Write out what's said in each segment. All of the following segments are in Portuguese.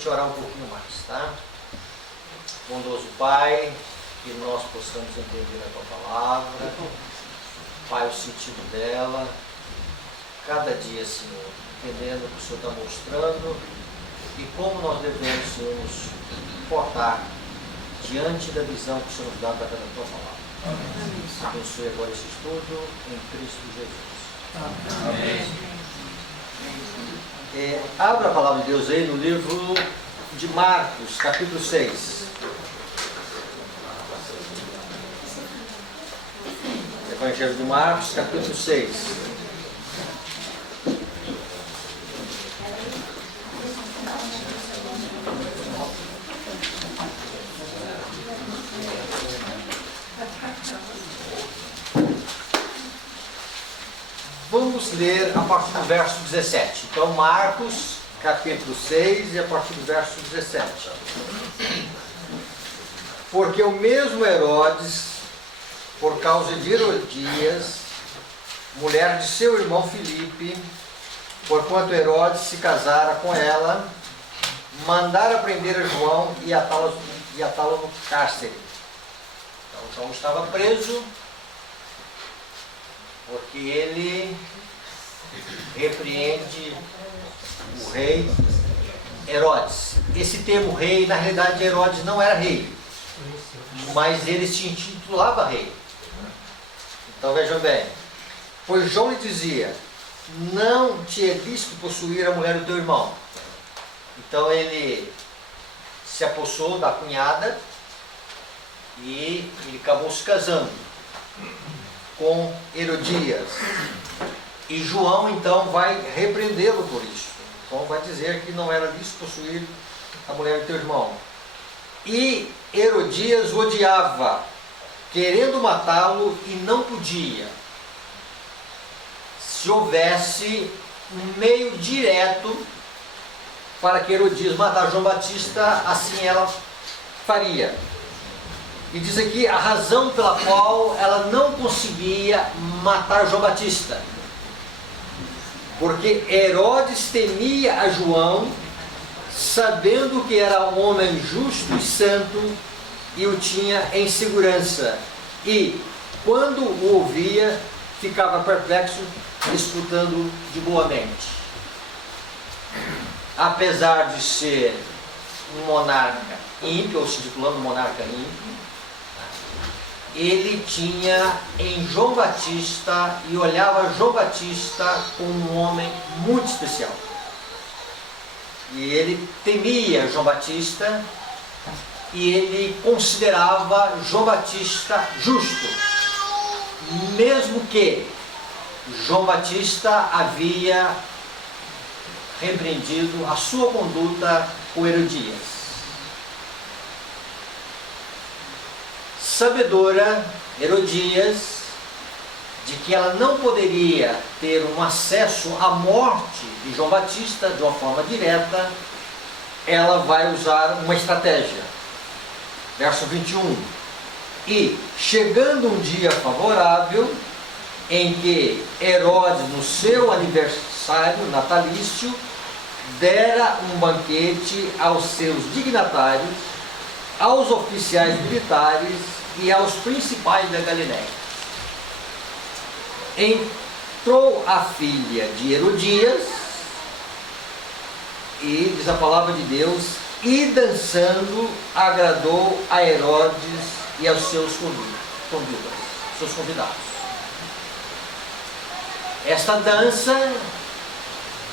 gente orar um pouquinho mais, tá? Bondoso Pai, que nós possamos entender a Tua Palavra, Pai, o sentido dela, cada dia, Senhor, entendendo o que o Senhor está mostrando e como nós devemos, Senhor, nos portar diante da visão que o Senhor nos dá através da Tua Palavra. Amém. Abençoe agora esse estudo em Cristo Jesus. Amém. Abra a palavra de Deus aí no livro de Marcos, capítulo 6. Evangelho de Marcos, capítulo 6. Vamos ler a partir do verso 17. Então, Marcos, capítulo 6, e a partir do verso 17. Porque o mesmo Herodes, por causa de Herodias, mulher de seu irmão Filipe, porquanto Herodes se casara com ela, mandara prender a João e atá-lo no cárcere. Então, João estava preso, porque ele repreende o rei Herodes. Esse termo rei, na realidade, Herodes não era rei, mas ele se intitulava rei. Então vejam bem, pois João lhe dizia: não te é lícito possuir a mulher do teu irmão. Então ele se apossou da cunhada e ele acabou se casando com Herodias. E João então vai repreendê-lo por isso. João vai dizer que não era lícito possuir a mulher do teu irmão. E Herodias o odiava, querendo matá-lo, e não podia. Se houvesse um meio direto para que Herodias matasse João Batista, assim ela faria. E diz aqui a razão pela qual ela não conseguia matar João Batista. Porque Herodes temia a João, sabendo que era um homem justo e santo, e o tinha em segurança. E, quando o ouvia, ficava perplexo, escutando de boa mente. Apesar de ser um monarca ímpio, ou se intitulando monarca ímpio, ele tinha em João Batista e olhava João Batista como um homem muito especial. E ele temia João Batista e ele considerava João Batista justo, mesmo que João Batista havia repreendido a sua conduta com Herodias. Sabedora Herodias de que ela não poderia ter um acesso à morte de João Batista de uma forma direta, ela vai usar uma estratégia. Verso 21. E, chegando um dia favorável, em que Herodes, no seu aniversário natalício, dera um banquete aos seus dignatários, aos oficiais militares e aos principais da Galiléia. Entrou a filha de Herodias, e diz a palavra de Deus, e dançando agradou a Herodes e aos seus convidados. Esta dança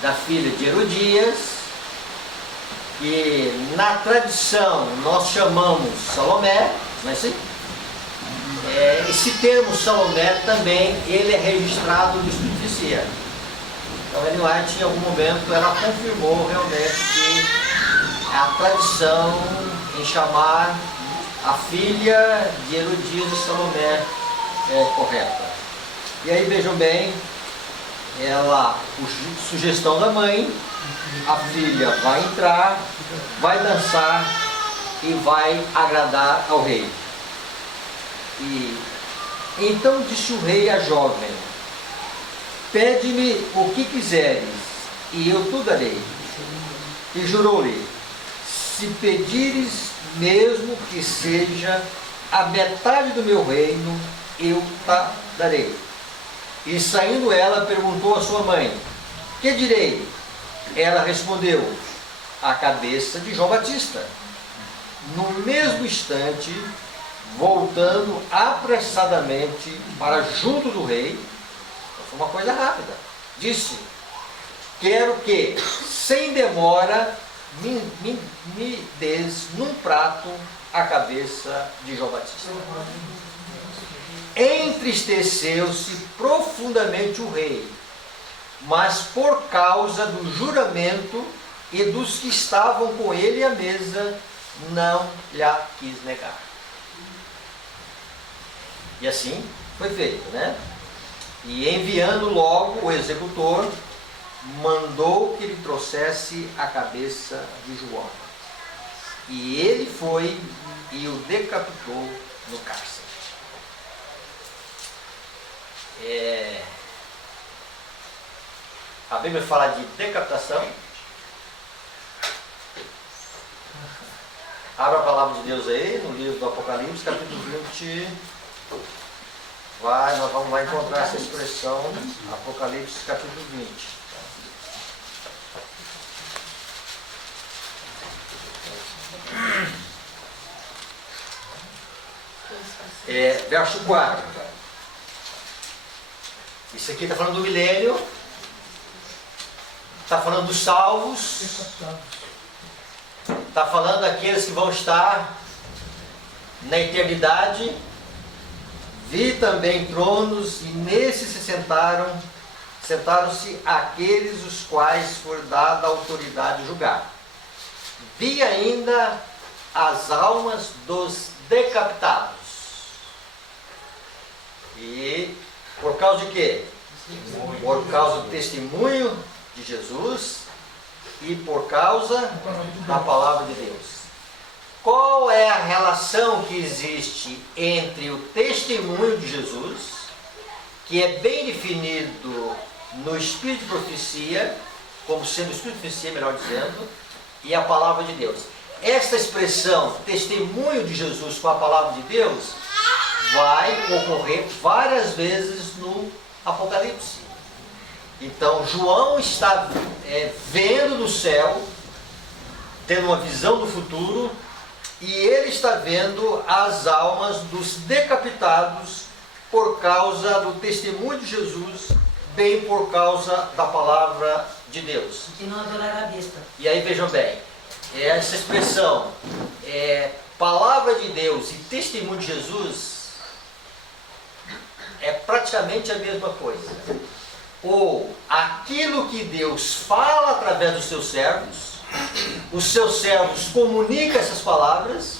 da filha de Herodias, que na tradição nós chamamos Salomé, não é assim? Esse termo Salomé também ele é registrado no Estudo de Cia. Então Ellen White em algum momento ela confirmou realmente que a tradição em chamar a filha de Herodias e Salomé é correta. E aí vejam bem, ela, por sugestão da mãe, a filha vai entrar, vai dançar e vai agradar ao rei. E então disse o rei à jovem: pede-me o que quiseres, e eu te darei. E jurou-lhe: se pedires mesmo que seja a metade do meu reino, eu te darei. E saindo ela, perguntou à sua mãe: que direi? Ela respondeu: a cabeça de João Batista. No mesmo instante, voltando apressadamente para junto do rei, foi uma coisa rápida, disse: quero que, sem demora, me des num prato a cabeça de João Batista. Entristeceu-se profundamente o rei, mas por causa do juramento e dos que estavam com ele à mesa, não lhe quis negar. E assim foi feito, né? E enviando logo o executor, mandou que lhe trouxesse a cabeça de João. E ele foi e o decapitou no cárcere. A Bíblia fala de decapitação. Abra a palavra de Deus aí, no livro do Apocalipse, capítulo 20. Nós vamos lá encontrar essa expressão, Apocalipse, capítulo 20. Verso 4. Isso aqui está falando do milênio, está falando dos salvos, está falando daqueles que vão estar na eternidade. Vi também tronos, e nesses se sentaram-se aqueles os quais foi dada a autoridade de julgar. Vi ainda as almas dos decapitados. E por causa de quê? Por causa do testemunho de Jesus e por causa da palavra de Deus. Qual é a relação que existe entre o testemunho de Jesus, que é bem definido no Espírito de Profecia, como sendo o Espírito de Profecia, melhor dizendo, e a palavra de Deus? Esta expressão, testemunho de Jesus com a palavra de Deus, vai ocorrer várias vezes no Apocalipse. Então, João está vendo do céu, tendo uma visão do futuro, e ele está vendo as almas dos decapitados por causa do testemunho de Jesus, bem por causa da palavra de Deus. Que não adoraram a besta. E aí vejam bem, essa expressão, palavra de Deus e testemunho de Jesus, é praticamente a mesma coisa. Ou aquilo que Deus fala através dos seus servos, os seus servos comunicam essas palavras,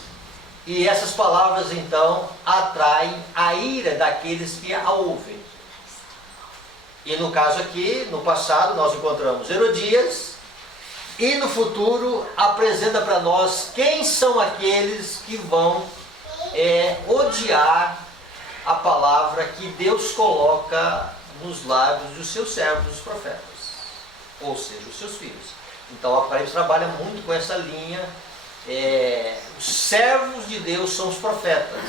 e essas palavras então atraem a ira daqueles que a ouvem. E no caso aqui, no passado, nós encontramos Herodias, e no futuro apresenta para nós quem são aqueles que vão odiar a palavra que Deus coloca nos lábios dos seus servos, os profetas, ou seja, os seus filhos. Então o Apocalipse trabalha muito com essa linha. Os servos de Deus são os profetas.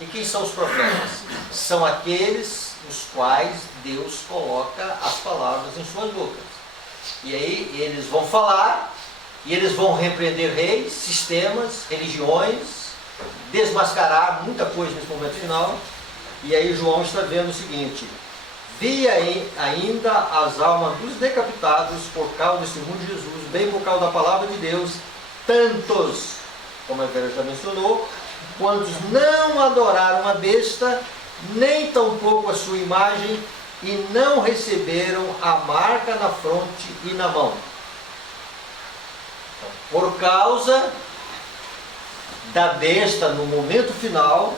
E quem são os profetas? São aqueles os quais Deus coloca as palavras em suas bocas. E aí eles vão falar, e eles vão repreender reis, sistemas, religiões, desmascarar muita coisa nesse momento final. E aí João está vendo o seguinte: vi ainda as almas dos decapitados por causa desse mundo de Jesus, bem por causa da palavra de Deus, tantos, como a Vera já mencionou, quantos não adoraram a besta, nem tampouco a sua imagem, e não receberam a marca na fronte e na mão. Então, por causa da besta no momento final,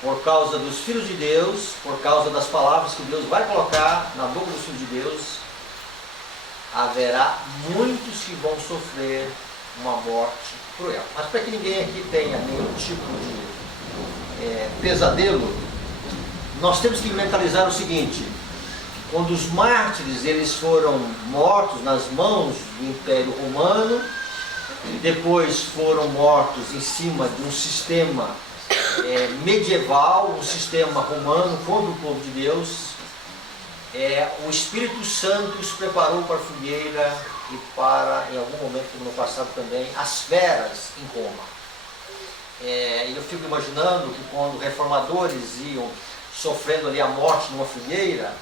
por causa dos filhos de Deus, por causa das palavras que Deus vai colocar na boca dos filhos de Deus, haverá muitos que vão sofrer uma morte cruel. Mas para que ninguém aqui tenha nenhum tipo de pesadelo, nós temos que mentalizar o seguinte: quando os mártires eles foram mortos nas mãos do Império Romano, e depois foram mortos em cima de um sistema medieval, um sistema romano contra o povo de Deus, o Espírito Santo os preparou para a fogueira e para, em algum momento no passado também, as feras em Roma. E eu fico imaginando que quando reformadores iam sofrendo ali a morte numa fogueira,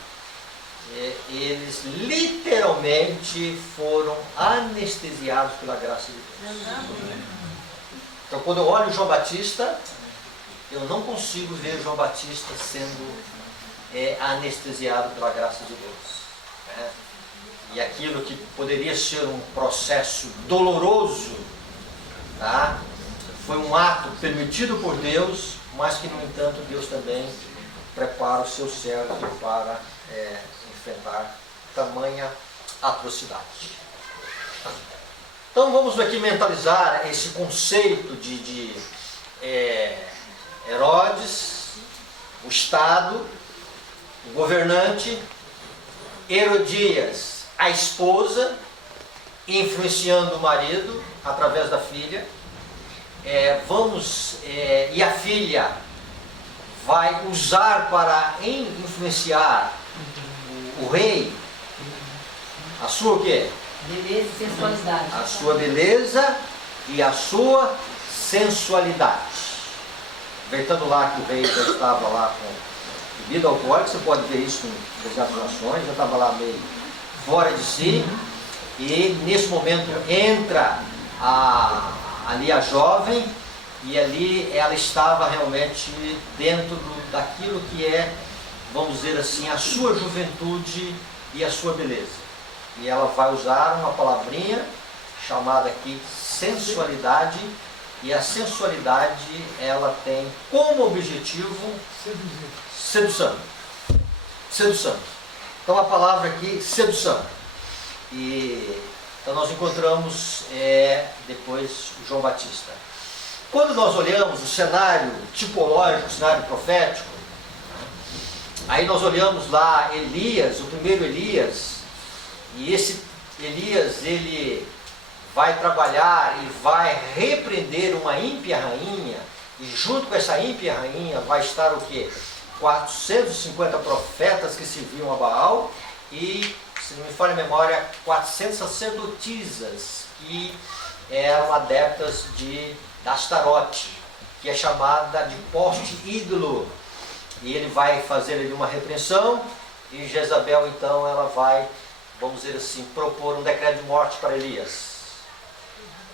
eles literalmente foram anestesiados pela graça de Deus. Então, quando eu olho João Batista, eu não consigo ver João Batista sendo anestesiado pela graça de Deus, né? E aquilo que poderia ser um processo doloroso, tá? Foi um ato permitido por Deus, mas que, no entanto, Deus também prepara o seu servo para enfrentar tamanha atrocidade. Então vamos aqui mentalizar esse conceito de Herodes, o Estado, o governante, Herodias, a esposa, influenciando o marido através da filha, e a filha vai usar para influenciar o rei, a sua o quê? Beleza e sensualidade. A sua beleza e a sua sensualidade. Aproveitando lá que o rei já estava lá com bebida alcoólica, você pode ver isso nas atuações, já estava lá meio fora de si, e nesse momento entra ali a jovem, e ali ela estava realmente dentro daquilo que vamos dizer assim, a sua juventude e a sua beleza. E ela vai usar uma palavrinha chamada aqui sensualidade, e a sensualidade ela tem como objetivo sedução. Sedução. Então a palavra aqui, sedução. Então nós encontramos depois o João Batista. Quando nós olhamos o cenário tipológico, o cenário profético, aí nós olhamos lá Elias, o primeiro Elias, e esse Elias, ele vai trabalhar e vai repreender uma ímpia rainha, e junto com essa ímpia rainha vai estar o quê? 450 profetas que serviam a Baal, e, se não me falha a memória, 400 sacerdotisas que eram adeptas de Astarote, que é chamada de poste ídolo. E ele vai fazer ali uma repreensão, e Jezabel então ela vai, vamos dizer assim, propor um decreto de morte para Elias.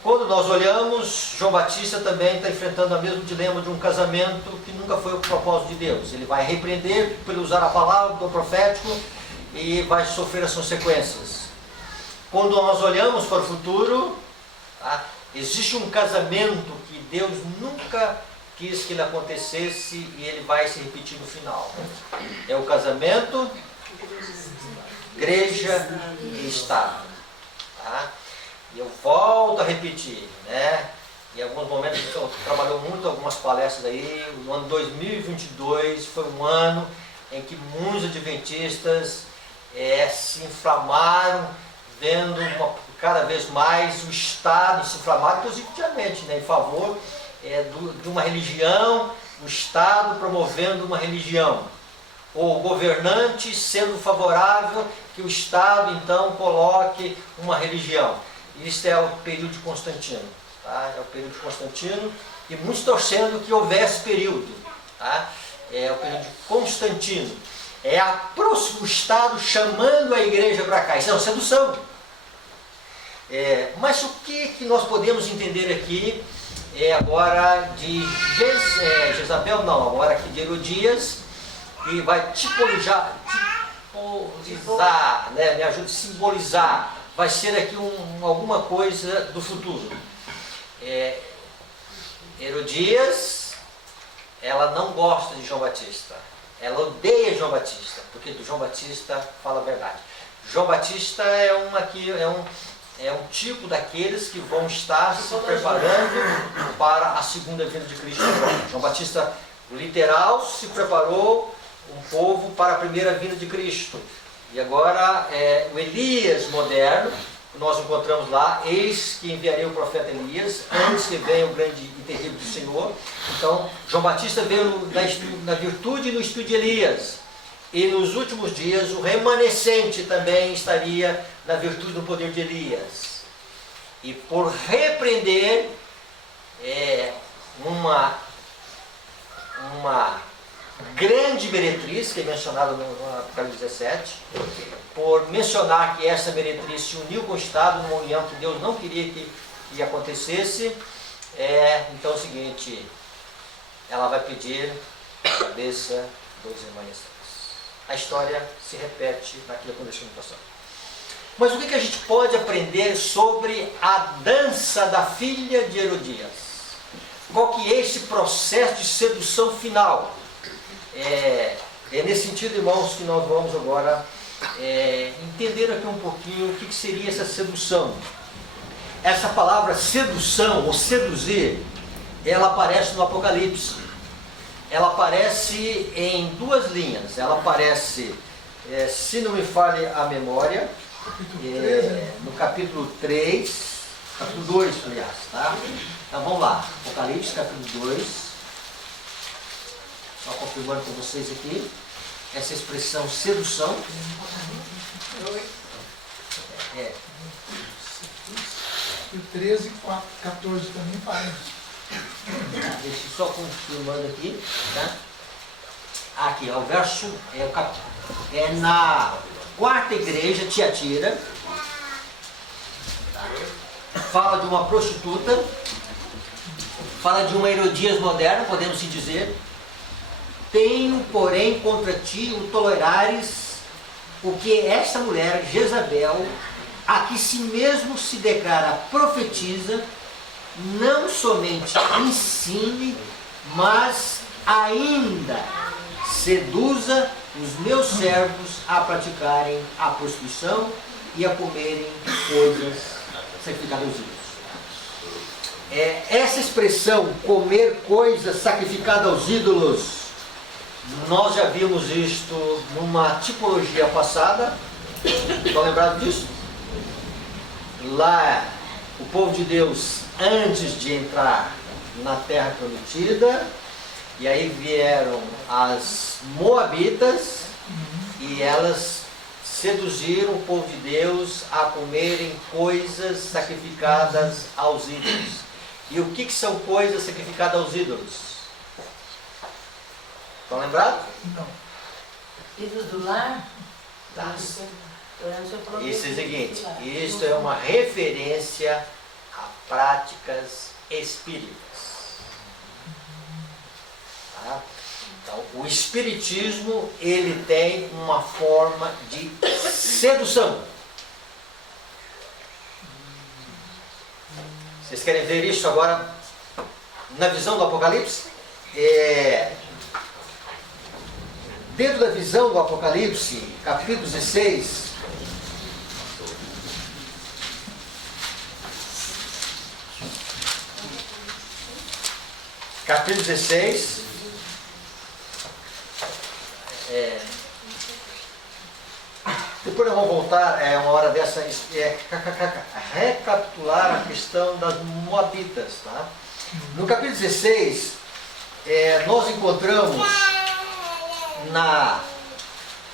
Quando nós olhamos, João Batista também está enfrentando o mesmo dilema de um casamento que nunca foi o propósito de Deus. Ele vai repreender por usar a palavra do profético e vai sofrer as consequências. Quando nós olhamos para o futuro, tá? Existe um casamento que Deus nunca quis que ele acontecesse, e ele vai se repetir no final. É o casamento, igreja e Estado. Tá? E eu volto a repetir, né? Em alguns momentos a gente trabalhou muito, algumas palestras aí. O ano 2022 foi um ano em que muitos adventistas se inflamaram, vendo cada vez mais o Estado se inflamar positivamente, né, em favor de uma religião, o Estado promovendo uma religião, ou o governante sendo favorável que o Estado então coloque uma religião. Isso é o período de Constantino, tá? É o período de Constantino, e muitos torcendo que houvesse período, tá? É o período de Constantino. O Estado chamando a igreja para cá. Isso é uma sedução. Mas o que nós podemos entender aqui agora de Jezabel, não, agora aqui de Herodias, que vai simbolizar, né? Me ajuda a simbolizar, vai ser aqui alguma coisa do futuro. Herodias, ela não gosta de João Batista, ela odeia João Batista, porque do João Batista fala a verdade. João Batista é um tipo daqueles que vão estar se preparando para a segunda vinda de Cristo. João Batista, literal, se preparou um povo para a primeira vinda de Cristo. E agora, o Elias moderno, que nós encontramos lá, eis que enviaria o profeta Elias, antes que venha o grande e terrível do Senhor. Então, João Batista veio na virtude e no espírito de Elias. E nos últimos dias, o remanescente também estaria na virtude do poder de Elias. E por repreender uma grande meretriz, que é mencionada no Apocalipse 17, por mencionar que essa meretriz se uniu com o Estado numa união que Deus não queria que acontecesse, então é o seguinte, ela vai pedir a cabeça dos remanescentes. A história se repete naquilo que aconteceu no passado. Mas o que a gente pode aprender sobre a dança da filha de Herodias? Qual que é esse processo de sedução final? É nesse sentido, irmãos, que nós vamos agora entender aqui um pouquinho o que seria essa sedução. Essa palavra sedução ou seduzir, ela aparece no Apocalipse. Ela aparece em duas linhas. Ela aparece, se não me falhe a memória, no capítulo 3, capítulo 2, aliás, tá? Então vamos lá, Apocalipse, capítulo 2. Só confirmando com vocês aqui, essa expressão sedução. E o 13 e 14 também faz. Deixa eu só confirmando aqui, tá? Aqui, o verso na quarta igreja, Tiatira, tá? Fala de uma prostituta, fala de uma Herodias moderna, podemos assim dizer. Tenho, porém, contra ti o tolerares o que esta mulher, Jezabel, a que si mesmo se declara profetiza, não somente ensine, mas ainda seduza os meus servos a praticarem a prostituição e a comerem coisas sacrificadas aos ídolos. Essa expressão, comer coisas sacrificadas aos ídolos, nós já vimos isto numa tipologia passada. Estão lembrados disso? Lá, o povo de Deus, antes de entrar na terra prometida, e aí vieram as moabitas, e elas seduziram o povo de Deus a comerem coisas sacrificadas aos ídolos. E o que são coisas sacrificadas aos ídolos? Estão lembrados? Não. Ídolos do lar? Tá. Isso é o seguinte, isso isto é uma referência a práticas espíritas. Tá? Então, o espiritismo, ele tem uma forma de sedução. Vocês querem ver isso agora na visão do Apocalipse? Dentro da visão do Apocalipse, capítulo 16, capítulo 16, depois nós vamos voltar, uma hora dessa, recapitular a questão das moabitas, tá? No capítulo 16, nós encontramos na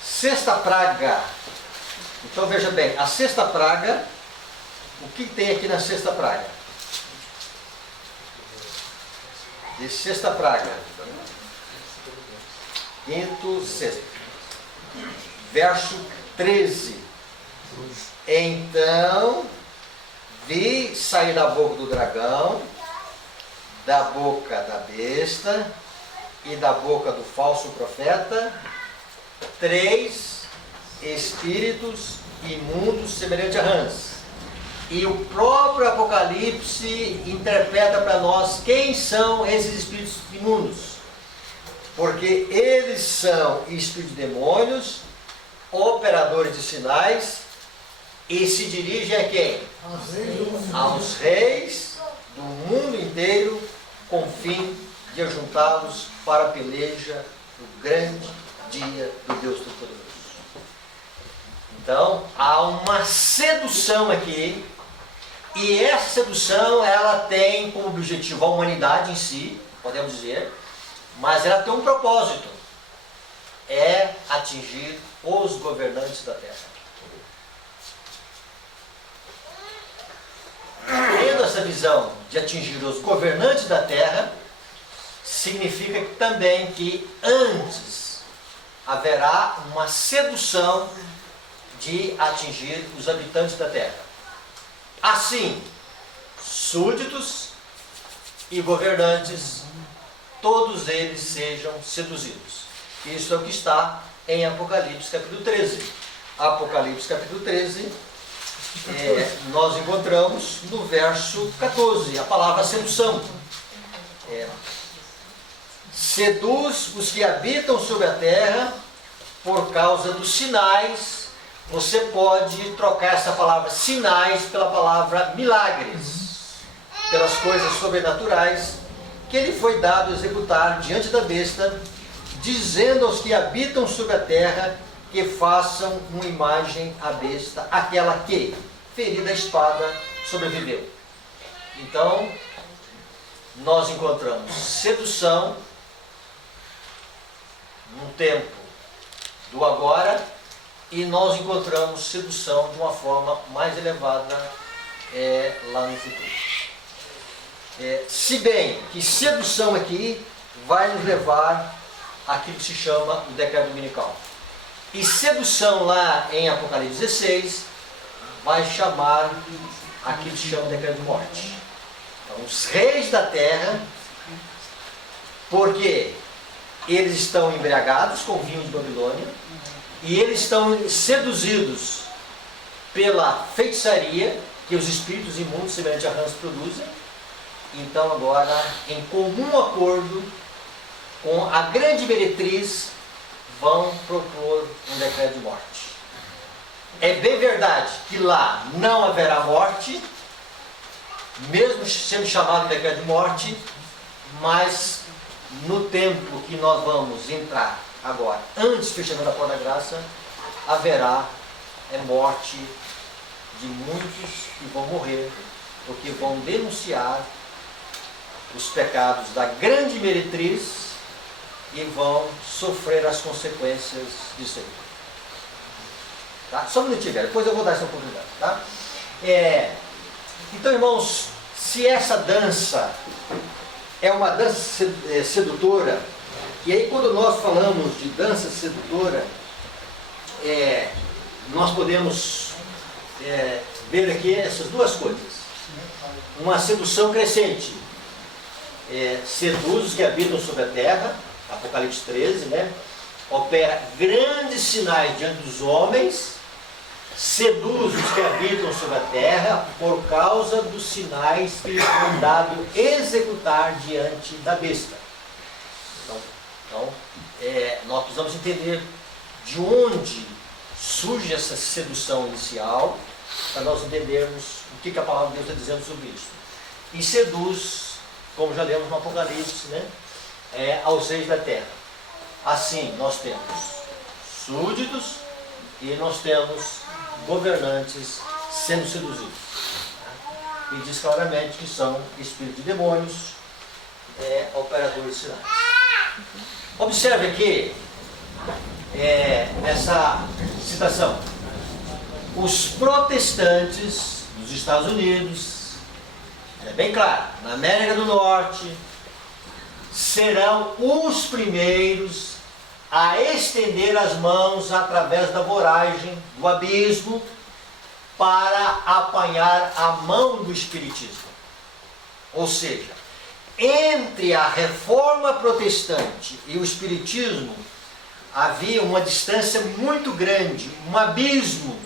sexta praga. Então veja bem, a sexta praga, o que tem aqui na sexta praga? De sexta praga, quinto, sexto, verso 13. Então vi sair da boca do dragão, da boca da besta e da boca do falso profeta 3 espíritos imundos semelhantes a rãs. E o próprio Apocalipse interpreta para nós quem são esses espíritos imundos. Porque eles são espíritos de demônios, operadores de sinais, e se dirigem a quem? Aos reis do mundo inteiro, com o fim de ajuntá-los para a peleja do grande dia do Deus Todo-Poderoso. Então, há uma sedução aqui, e essa sedução, ela tem como objetivo a humanidade em si, podemos dizer, mas ela tem um propósito, é atingir os governantes da terra. Tendo essa visão de atingir os governantes da terra, significa também que antes haverá uma sedução de atingir os habitantes da terra. Assim, súditos e governantes, todos eles sejam seduzidos. Isso é o que está em Apocalipse capítulo 13. Apocalipse capítulo 13, nós encontramos no verso 14, a palavra sedução. Seduz os que habitam sobre a terra por causa dos sinais. Você pode trocar essa palavra sinais pela palavra milagres, pelas coisas sobrenaturais que ele foi dado a executar diante da besta, dizendo aos que habitam sobre a terra que façam uma imagem à besta, aquela que, ferida a espada, sobreviveu. Então, nós encontramos sedução no tempo do agora, e nós encontramos sedução de uma forma mais elevada lá no futuro. Se bem que sedução aqui vai nos levar àquilo que se chama o decreto dominical. E sedução lá em Apocalipse 16 vai chamar aquilo que se chama o decreto de morte. Então, os reis da terra, porque eles estão embriagados com o vinho de Babilônia, e eles estão seduzidos pela feitiçaria que os espíritos imundos semelhantes a rãs produzem. Então agora, em comum acordo com a grande meretriz, vão propor um decreto de morte. É bem verdade que lá não haverá morte, mesmo sendo chamado de decreto de morte, mas no tempo que nós vamos entrar agora, antes do fechamento da porta da graça, haverá morte de muitos que vão morrer, porque vão denunciar os pecados da grande meretriz e vão sofrer as consequências disso aí. Tá? Só um minutinho, depois eu vou dar essa oportunidade. Tá? Então, irmãos, se essa dança é uma dança sedutora, e aí quando nós falamos de dança sedutora, nós podemos ver aqui essas duas coisas. Uma sedução crescente. Seduz os que habitam sobre a terra, Apocalipse 13, né? Opera grandes sinais diante dos homens, seduz os que habitam sobre a terra por causa dos sinais que lhes foi dado executar diante da besta. Então, nós precisamos entender de onde surge essa sedução inicial, para nós entendermos o que a palavra de Deus está dizendo sobre isso. E seduz, como já lemos no Apocalipse, né, aos reis da terra. Assim, nós temos súditos e nós temos governantes sendo seduzidos. E diz claramente que são espíritos de demônios, operadores de sinais. Observe aqui essa citação. Os protestantes dos Estados Unidos, é bem claro, na América do Norte, serão os primeiros a estender as mãos através da voragem, do abismo, para apanhar a mão do Espiritismo. Ou seja, entre a reforma protestante e o Espiritismo havia uma distância muito grande, um abismo,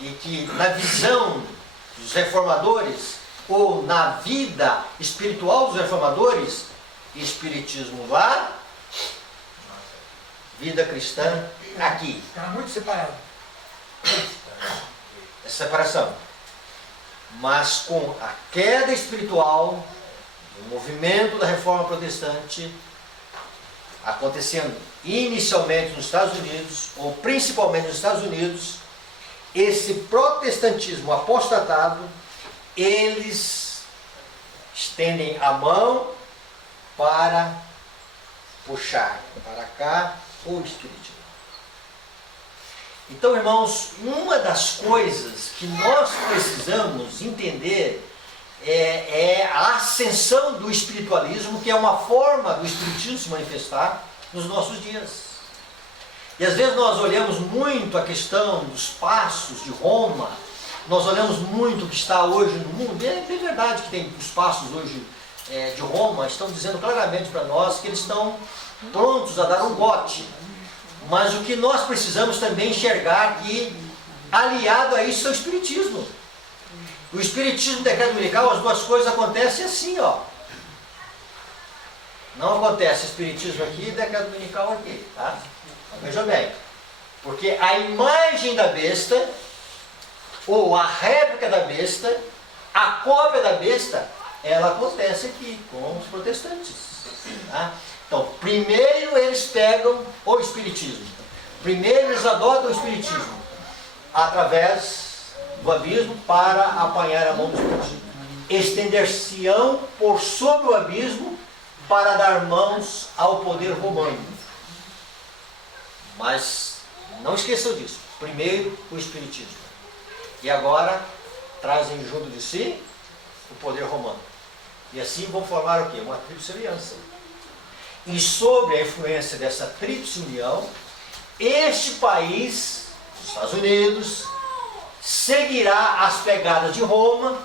e que na visão dos reformadores, ou na vida espiritual dos reformadores, Espiritismo lá, vida cristã aqui. Está muito separado. Essa separação. Mas com a queda espiritual, o movimento da reforma protestante, acontecendo inicialmente nos Estados Unidos, ou principalmente nos Estados Unidos, esse protestantismo apostatado, eles estendem a mão para puxar para cá o espiritismo. Então, irmãos, uma das coisas que nós precisamos entender é a ascensão do espiritualismo, que é uma forma do espiritismo se manifestar nos nossos dias. E às vezes nós olhamos muito a questão dos passos de Roma, nós olhamos muito o que está hoje no mundo, e é bem verdade que tem os passos hoje de Roma, estão dizendo claramente para nós que eles estão prontos a dar um bote. Mas o que nós precisamos também enxergar que, aliado a isso, é o Espiritismo. O Espiritismo e o decreto dominical, as duas coisas acontecem assim, ó. Não acontece Espiritismo aqui e decreto dominical aqui, tá? Veja bem. Porque a imagem da besta, ou a réplica da besta, a cópia da besta, ela acontece aqui com os protestantes. Tá? Então, primeiro eles pegam o Espiritismo. Primeiro eles adotam o Espiritismo através do abismo para apanhar a mão do Espiritismo. Estender-se-ão por sobre o abismo para dar mãos ao poder romano. Mas não esqueçam disso. Primeiro o Espiritismo. E agora trazem junto de si o poder romano. E assim vão formar o quê? Uma tríplice aliança. E sobre a influência dessa tríplice união, este país, os Estados Unidos, seguirá as pegadas de Roma,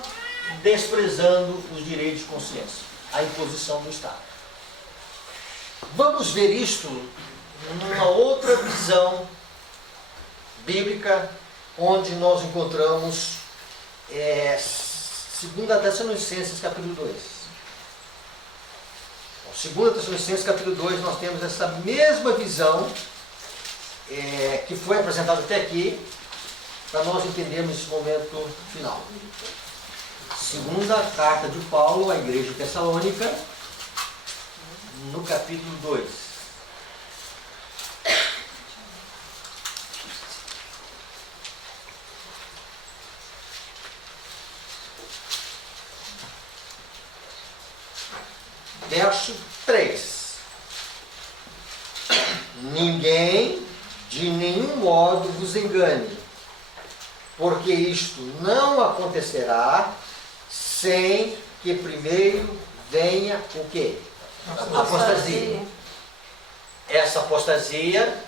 desprezando os direitos de consciência, a imposição do Estado. Vamos ver isto numa outra visão bíblica, onde nós encontramos 2 Tessalonicenses capítulo 2. 2 Tessalonicenses capítulo 2, nós temos essa mesma visão que foi apresentada até aqui, para nós entendermos esse momento final. Segunda carta de Paulo à igreja de Tessalônica, no capítulo 2. Verso 3. Ninguém de nenhum modo vos engane, porque isto não acontecerá sem que primeiro venha o quê? Apostasia. Essa apostasia,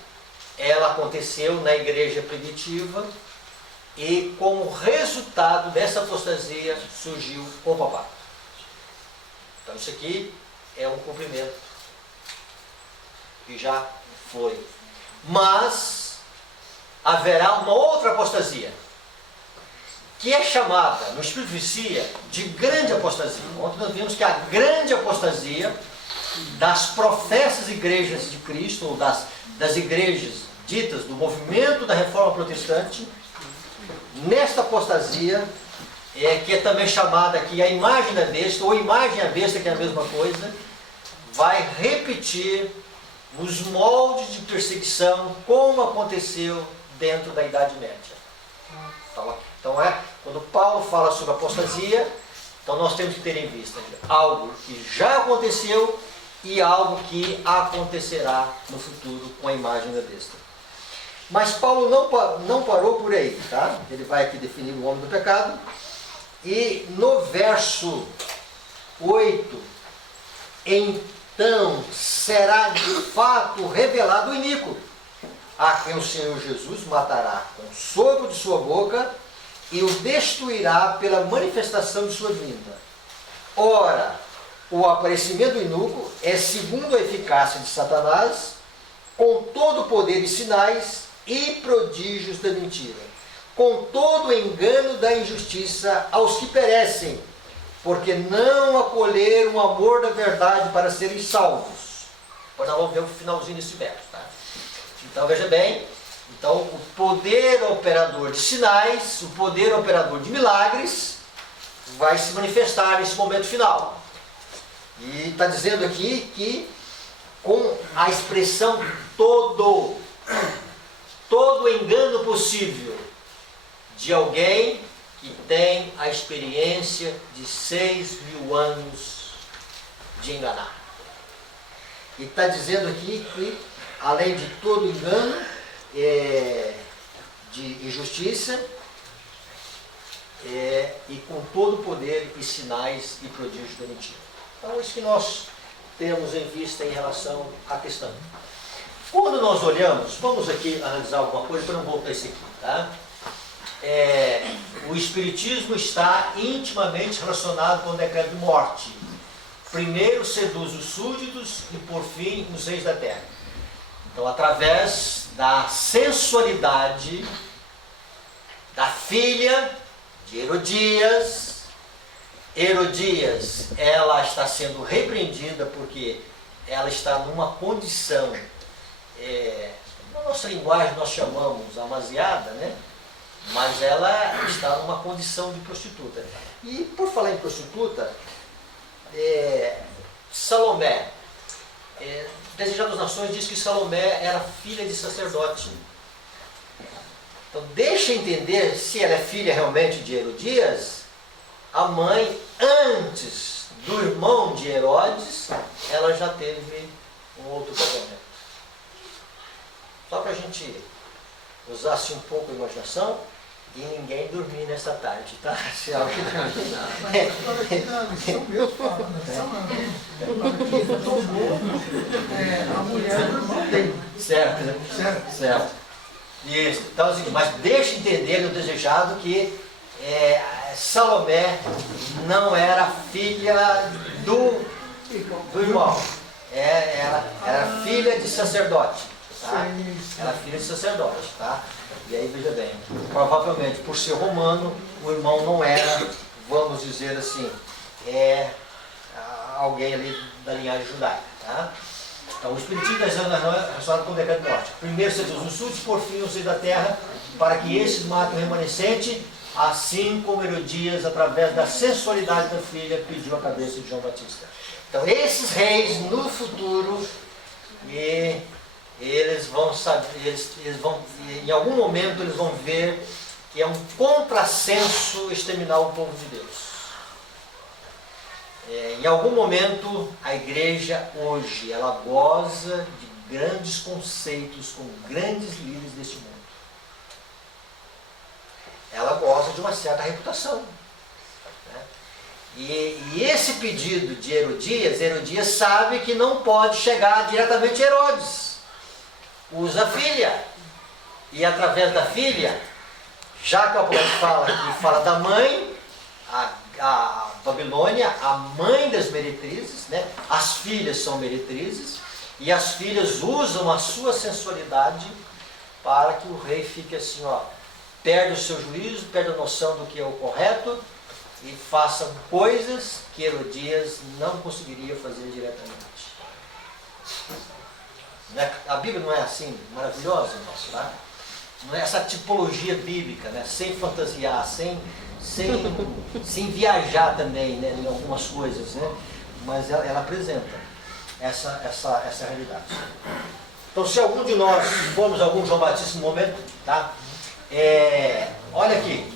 ela aconteceu na igreja primitiva e como resultado dessa apostasia surgiu o papado. Então isso aqui é um cumprimento que já foi. Mas haverá uma outra apostasia, que é chamada, no Espírito Vicia, de grande apostasia. Ontem nós vimos que a grande apostasia das professas igrejas de Cristo, ou das igrejas ditas do movimento da Reforma Protestante, nesta apostasia, que é também chamada aqui a imagem da besta, ou imagem à besta, que é a mesma coisa, vai repetir os moldes de perseguição, como aconteceu dentro da Idade Média. Então quando Paulo fala sobre apostasia, então nós temos que ter em vista algo que já aconteceu e algo que acontecerá no futuro com a imagem da besta. Mas Paulo não parou por aí, tá? Ele vai aqui definir o homem do pecado, e no verso 8, então será de fato revelado o iníquo, a quem o Senhor Jesus matará com o sopro de sua boca e o destruirá pela manifestação de sua vinda. Ora, o aparecimento do iníquo é segundo a eficácia de Satanás, com todo o poder e sinais e prodígios da mentira, com todo o engano da injustiça aos que perecem, porque não acolheram o amor da verdade para serem salvos. Depois nós vamos ver o finalzinho desse verso, tá? Então veja bem, então o poder operador de sinais, o poder operador de milagres, vai se manifestar nesse momento final. E está dizendo aqui que com a expressão todo o engano possível de alguém que tem a experiência de 6.000 anos de enganar. E está dizendo aqui que, além de todo engano, de injustiça, e com todo o poder e sinais e prodígios da mentira. Então, é isso que nós temos em vista em relação à questão. Quando nós olhamos, vamos aqui analisar alguma coisa para não voltar isso aqui, tá? O Espiritismo está intimamente relacionado com o decreto de morte. Primeiro seduz os súditos e, por fim, os reis da terra. Então, através da sensualidade da filha de Herodias, ela está sendo repreendida porque ela está numa condição, na nossa linguagem nós chamamos amaziada, né? Mas ela está numa condição de prostituta. E por falar em prostituta, Salomé, Desejado das Nações diz que Salomé era filha de sacerdote. Então deixa entender se ela é filha realmente de Herodias. A mãe, antes do irmão de Herodes, ela já teve um outro casamento. Só para a gente usar assim um pouco a imaginação e ninguém dormir nessa tarde, tá? Se alguém... São meus falando, a mulher do irmão dele. Certo, né? Certo. Isso. Então é o seguinte, mas deixa entender no Desejado que Salomé não era filha do irmão. Era filha de sacerdote. Tá? Era filha de sacerdote. Tá? E aí, veja bem, provavelmente por ser romano, o irmão não era, vamos dizer assim, alguém ali da linhagem judaica. Tá? Então, o Espiritismo é relacionado com o decreto de morte. Primeiro seduz os súditos, por fim os reis da terra, para que esses matem o remanescente, assim como Herodias, através da sensualidade da filha, pediu a cabeça de João Batista. Então, esses reis, no futuro, eles vão saber, em algum momento eles vão ver que é um contrassenso exterminar o povo de Deus. Em algum momento, a igreja hoje, ela goza de grandes conceitos com grandes líderes deste mundo. Ela goza de uma certa reputação. Né? E esse pedido de Herodias sabe que não pode chegar diretamente a Herodes. Usa a filha. E através da filha, já que o Apocalipse fala da mãe, a Babilônia, a mãe das meretrizes, né? As filhas são meretrizes, e as filhas usam a sua sensualidade para que o rei fique assim, perde o seu juízo, perde a noção do que é o correto e faça coisas que Herodias não conseguiria fazer diretamente. A Bíblia não é assim, maravilhosa, irmãos, tá? Não é essa tipologia bíblica, né? Sem fantasiar, sem viajar também, né, em algumas coisas, né? Mas ela apresenta essa realidade. Então, se algum de nós formos algum João Batista no momento, tá? Olha aqui.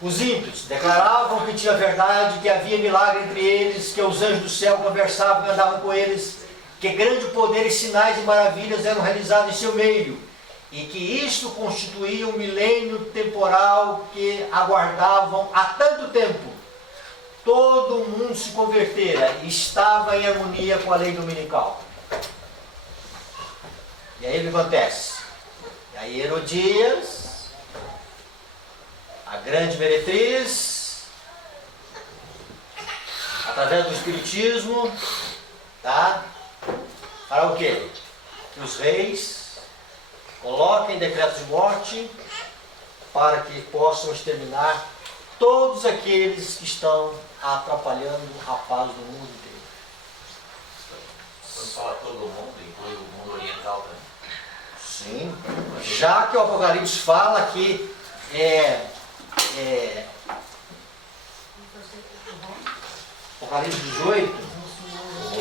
Os ímpios declaravam que tinha verdade, que havia milagre entre eles, que os anjos do céu conversavam e andavam com eles, que grande poder e sinais e maravilhas eram realizados em seu meio, e que isto constituía um milênio temporal que aguardavam há tanto tempo. Todo mundo se convertera e estava em harmonia com a lei dominical. E aí o que acontece? E aí Herodias, a grande meretriz, através do Espiritismo, tá? Para o quê? Que os reis coloquem decretos de morte para que possam exterminar todos aqueles que estão atrapalhando a paz do mundo inteiro. Quando fala todo mundo, inclui o mundo oriental também? Sim, já que o Apocalipse fala que Apocalipse 18,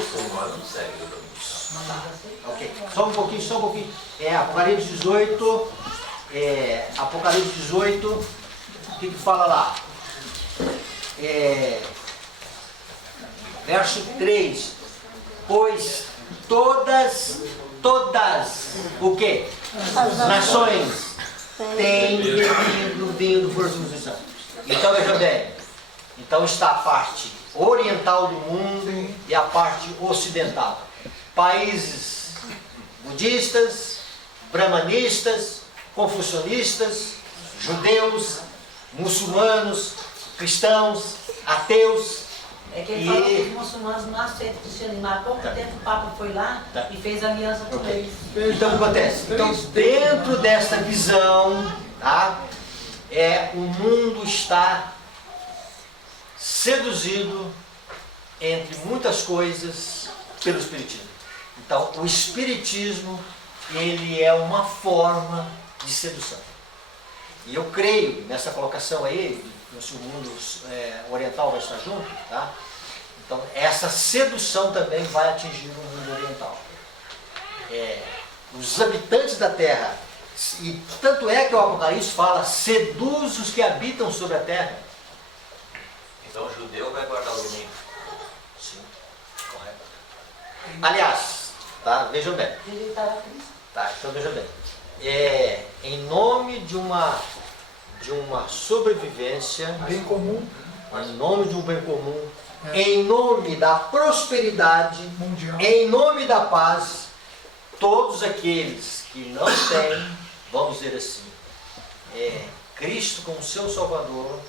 ser humano não segue o dominical. Ok, só um pouquinho. Apocalipse 18, o que fala lá? Verso 3, pois todas, o quê? Nações têm bebido do vinho do furor do Santo. Então veja bem, então está a parte oriental do mundo e a parte ocidental. Países budistas, brahmanistas, confucionistas, judeus, muçulmanos, cristãos, ateus. É que ele falou que os muçulmanos não aceitam o cristianismo. Há pouco tempo o Papa foi lá e fez aliança com eles. Então o que acontece? Então, dentro dessa visão, tá? O mundo está seduzido, entre muitas coisas, pelo Espiritismo. Então, o Espiritismo, ele é uma forma de sedução. E eu creio nessa colocação aí, se o mundo oriental vai estar junto, tá? Então, essa sedução também vai atingir o mundo oriental. Os habitantes da Terra, e tanto é que o Apocalipse fala, seduz os que habitam sobre a Terra. Então o judeu vai guardar o domingo. Sim, correto. Aliás, tá? Vejam bem. Tá, então vejam bem. Em nome de uma sobrevivência, Bem comum em nome de um bem comum, em nome da prosperidade, mundial. em nome da paz, todos aqueles que não têm, vamos dizer assim, Cristo como seu Salvador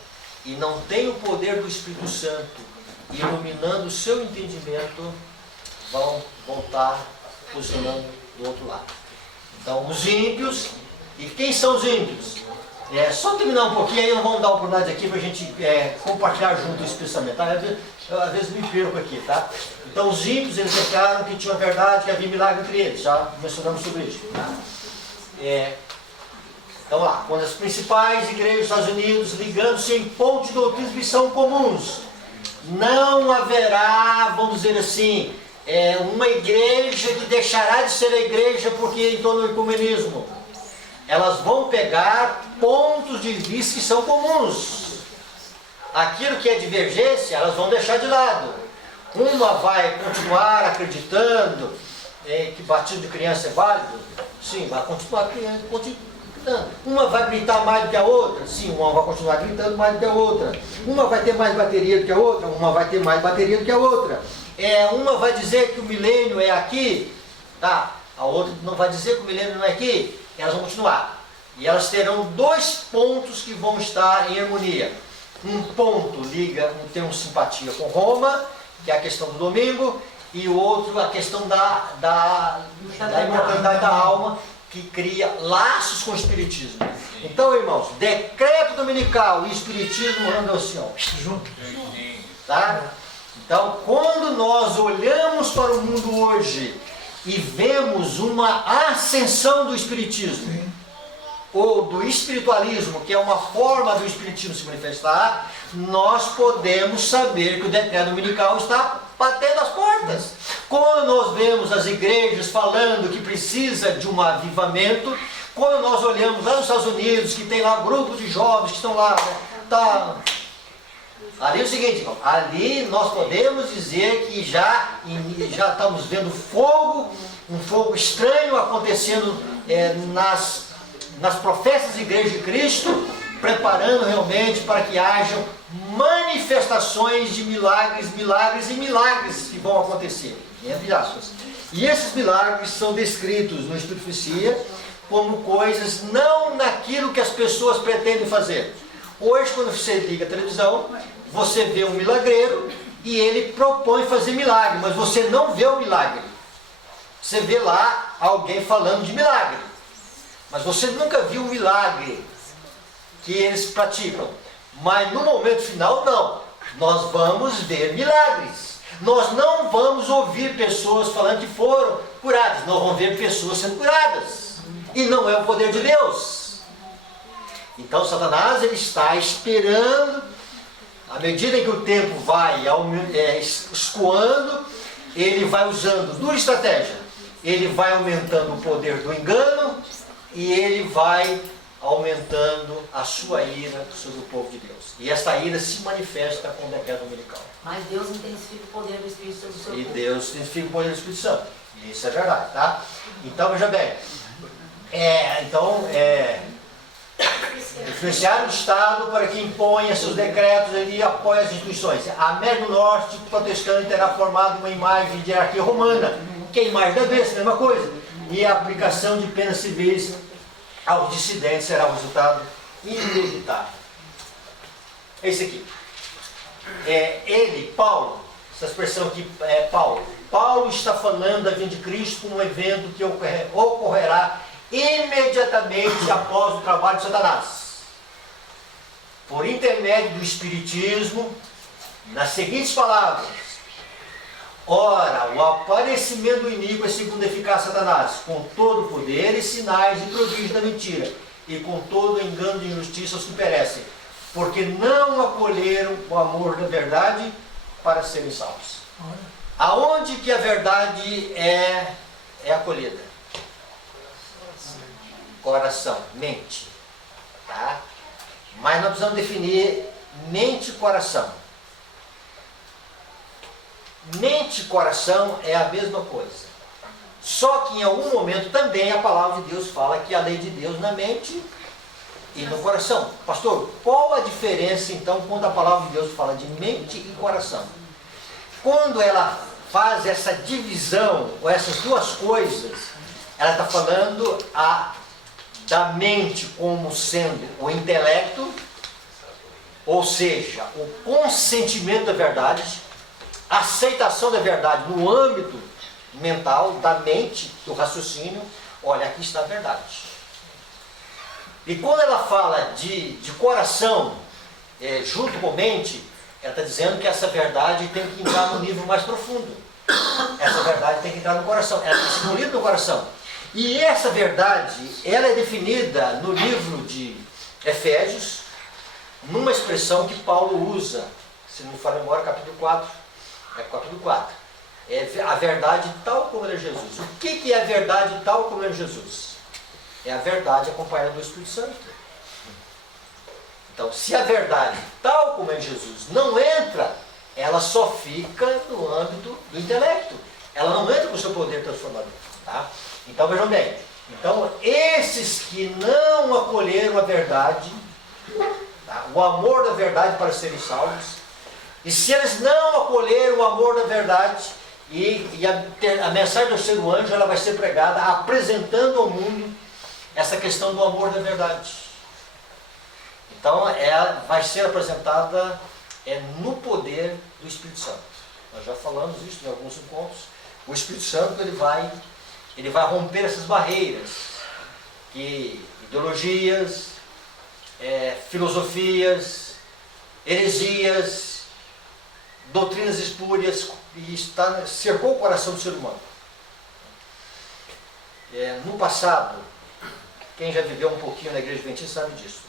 e não têm o poder do Espírito Santo iluminando o seu entendimento, vão voltar cozinhando do outro lado. Então, os ímpios, e quem são os ímpios? Só terminar um pouquinho, aí vamos dar uma oportunidade aqui para a gente compartilhar junto esse pensamento. Tá? Às vezes me perco aqui, tá? Então, os ímpios, eles declaram que tinha uma verdade, que havia milagre entre eles. Já mencionamos sobre isso. Tá? Então, lá, quando as principais igrejas dos Estados Unidos, ligando-se em pontos de doutrinas que são comuns, não haverá, vamos dizer assim, uma igreja que deixará de ser a igreja porque entrou no ecumenismo. Elas vão pegar pontos de vista que são comuns. Aquilo que é divergência, elas vão deixar de lado. Uma vai continuar acreditando que batismo de criança é válido? Sim, vai continuar acreditando. Uma vai gritar mais do que a outra? Sim, uma vai continuar gritando mais do que a outra. Uma vai ter mais bateria do que a outra? Uma vai ter mais bateria do que a outra. Uma vai dizer que o milênio é aqui, tá? A outra não vai dizer que o milênio não é aqui. Elas vão continuar. E elas terão dois pontos que vão estar em harmonia. Um ponto tem uma simpatia com Roma, que é a questão do domingo, e o outro a questão da imortalidade da alma, que cria laços com o Espiritismo. Então, irmãos, decreto dominical e Espiritismo andam assim, ó, junto. Tá? Então, quando nós olhamos para o mundo hoje e vemos uma ascensão do Espiritismo, ou do espiritualismo, que é uma forma do Espiritismo se manifestar, nós podemos saber que o decreto dominical está batendo as portas. Quando nós vemos as igrejas falando que precisa de um avivamento, quando nós olhamos lá nos Estados Unidos, que tem lá grupos de jovens que estão lá, ali é o seguinte, irmão, ali nós podemos dizer que já estamos vendo um fogo estranho acontecendo nas professas da Igreja de Cristo, preparando realmente para que hajam manifestações de milagres que vão acontecer, entre aspas. E esses milagres são descritos no Espírito Profecia como coisas não naquilo que as pessoas pretendem fazer. Hoje, quando você liga a televisão, você vê um milagreiro e ele propõe fazer milagre, mas você não vê o milagre. Você vê lá alguém falando de milagre, mas você nunca viu o milagre que eles praticam. Mas no momento final, não. Nós vamos ver milagres. Nós não vamos ouvir pessoas falando que foram curadas. Nós vamos ver pessoas sendo curadas. E não é o poder de Deus. Então Satanás ele está esperando, à medida em que o tempo vai escoando, ele vai usando duas estratégias. Ele vai aumentando o poder do engano e ele vai aumentando a sua ira sobre o povo de Deus. E essa ira se manifesta com o decreto dominical. Mas Deus intensifica o poder do Espírito sobre o seu E povo. Deus intensifica o poder do Espírito Santo. Isso é verdade, tá? Então, veja bem. Influenciar o Estado para que imponha seus decretos e apoie as instituições. A América do Norte protestante terá formado uma imagem de hierarquia romana, que é a imagem da besta, mesma coisa. E a aplicação de penas civis aos dissidentes será um resultado inevitável. É isso aqui. Paulo, essa expressão aqui é Paulo. Paulo está falando da vinda de Cristo como um evento que ocorrerá imediatamente após o trabalho de Satanás. Por intermédio do Espiritismo, nas seguintes palavras: ora, o aparecimento do iníquo é segundo eficácia Satanás, com todo o poder e sinais e prodígios da mentira, e com todo o engano de injustiça aos que perecem, porque não acolheram o amor da verdade para serem salvos. Aonde que a verdade é acolhida? Coração, mente. Tá? Mas nós precisamos definir mente e coração. Mente e coração é a mesma coisa. Só que em algum momento também a palavra de Deus fala que a lei de Deus na mente e no coração. Pastor, qual a diferença então quando a palavra de Deus fala de mente e coração? Quando ela faz essa divisão, ou essas duas coisas, ela está falando da mente como sendo o intelecto, ou seja, o consentimento da verdade, a aceitação da verdade no âmbito mental, da mente, do raciocínio. Olha, aqui está a verdade. E quando ela fala de coração, junto com mente, ela está dizendo que essa verdade tem que entrar no nível mais profundo. Essa verdade tem que entrar no coração, ela tem que ser engolida no coração. E essa verdade, ela é definida no livro de Efésios, numa expressão que Paulo usa, se não me falha a memória, capítulo 4. Capítulo 4. É a verdade tal como é Jesus. O que é a verdade tal como é Jesus? É a verdade acompanhada do Espírito Santo. Então, se a verdade tal como é Jesus não entra, ela só fica no âmbito do intelecto. Ela não entra com o seu poder transformador. Tá? Então, vejam bem. Então, esses que não acolheram a verdade, tá? O amor da verdade para serem salvos, e se eles não acolheram o amor da verdade, a mensagem do terceiro anjo, ela vai ser pregada apresentando ao mundo essa questão do amor da verdade. Então, ela vai ser apresentada no poder do Espírito Santo. Nós já falamos isso em alguns encontros. O Espírito Santo ele vai romper essas barreiras que ideologias, filosofias, heresias, doutrinas espúrias, e cercou o coração do ser humano. No passado, quem já viveu um pouquinho na igreja adventista sabe disso.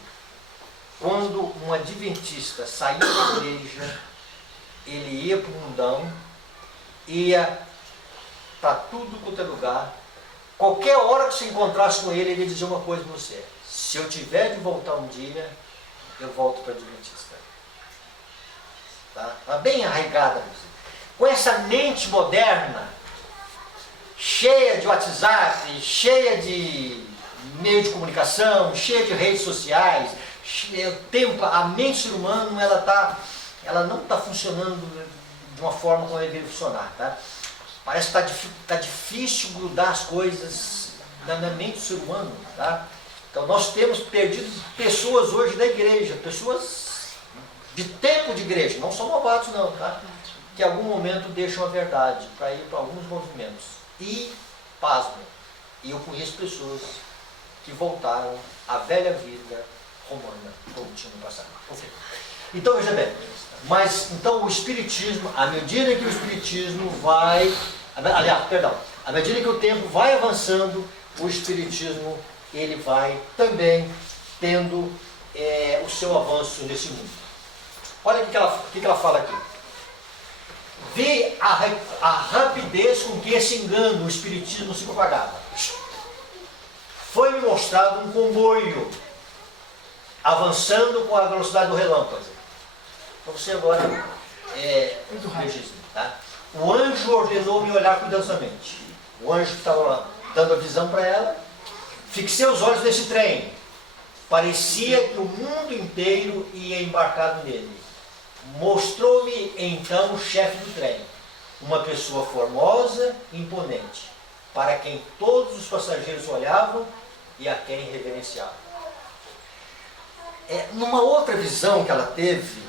Quando um adventista saía da igreja, ele ia para o mundão, ia para tudo quanto é lugar. Qualquer hora que você encontrasse com ele, ele ia dizer uma coisa para você: se eu tiver de voltar um dia, eu volto para adventista. Tá bem arraigada. Com essa mente moderna, cheia de WhatsApp, cheia de meio de comunicação, cheia de redes sociais, a mente do ser humano ela não está funcionando de uma forma como ela deveria funcionar. Tá? Parece que está difícil grudar as coisas na mente do ser humano. Tá? Então nós temos perdido pessoas hoje da igreja, pessoas de tempo de igreja, não são novatos não, tá? Que em algum momento deixam a verdade para ir para alguns movimentos. E, pasmem, eu conheço pessoas que voltaram à velha vida romana, como tinha no passado. Então, veja bem, mas então o Espiritismo, à medida que o Espiritismo à medida que o tempo vai avançando, o Espiritismo ele vai também tendo o seu avanço nesse mundo. Olha o que ela fala aqui. Vê a rapidez com que esse engano, o espiritismo, se propagava. Foi-me mostrado um comboio avançando com a velocidade do relâmpago. Então você agora veja isso, tá? O anjo ordenou-me olhar cuidadosamente. O anjo que estava dando a visão para ela. Fixei os olhos nesse trem. Parecia que o mundo inteiro ia embarcado nele. Mostrou-me então o chefe do trem, uma pessoa formosa e imponente, para quem todos os passageiros olhavam e a quem reverenciavam. Numa outra visão que ela teve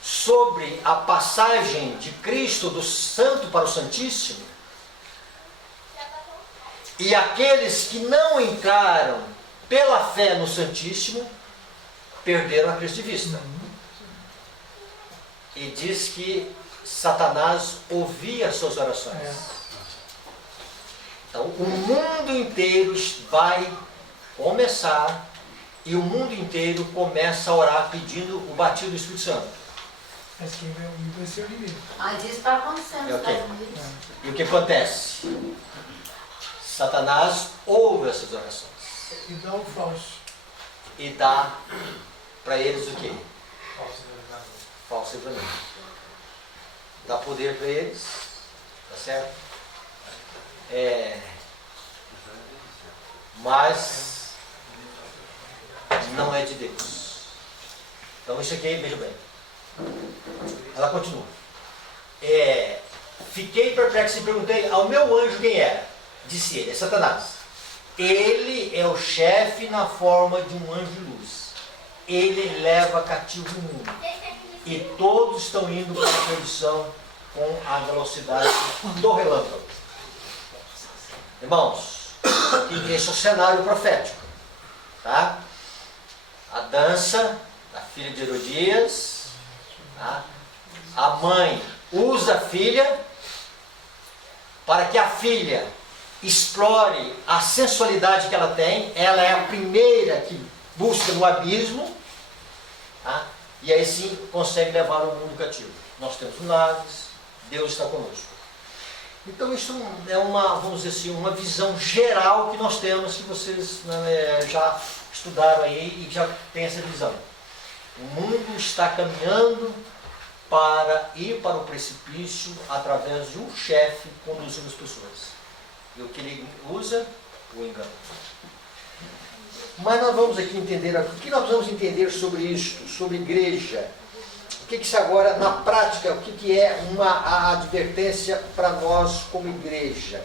sobre a passagem de Cristo do Santo para o Santíssimo, e aqueles que não entraram pela fé no Santíssimo perderam a Cristo de vista. E diz que Satanás ouvia as suas orações. Então o mundo inteiro vai começar, e o mundo inteiro começa a orar pedindo o batismo do Espírito Santo. Mas quem vai ouvir vai ser o inimigo. Mas isso está acontecendo nos Ok. Estados Unidos. E o que acontece? Satanás ouve essas orações E dá o falso. e dá para eles o quê? Falso livramento. Dá poder para eles, tá certo? Mas não é de Deus. Então isso aqui, veja bem. Ela continua. Fiquei perplexo e perguntei ao meu anjo quem era. Disse ele, é Satanás. Ele é o chefe na forma de um anjo de luz. Ele leva cativo o mundo. E todos estão indo para a perdição com a velocidade do relâmpago. Irmãos, esse é o cenário profético. Tá? A dança da filha de Herodias. Tá? A mãe usa a filha para que a filha explore a sensualidade que ela tem. Ela é a primeira que busca no abismo. Tá? E aí sim consegue levar o mundo cativo. Nós temos milagres, Deus está conosco. Então isso é vamos dizer assim, uma visão geral que nós temos, que vocês já estudaram aí e já tem essa visão. O mundo está caminhando para ir para o precipício através de um chefe conduzindo as pessoas. E o que ele usa? O engano. Mas nós vamos aqui entender, o que nós vamos entender sobre isto, sobre igreja? O que isso agora, na prática, o que é a advertência para nós como igreja?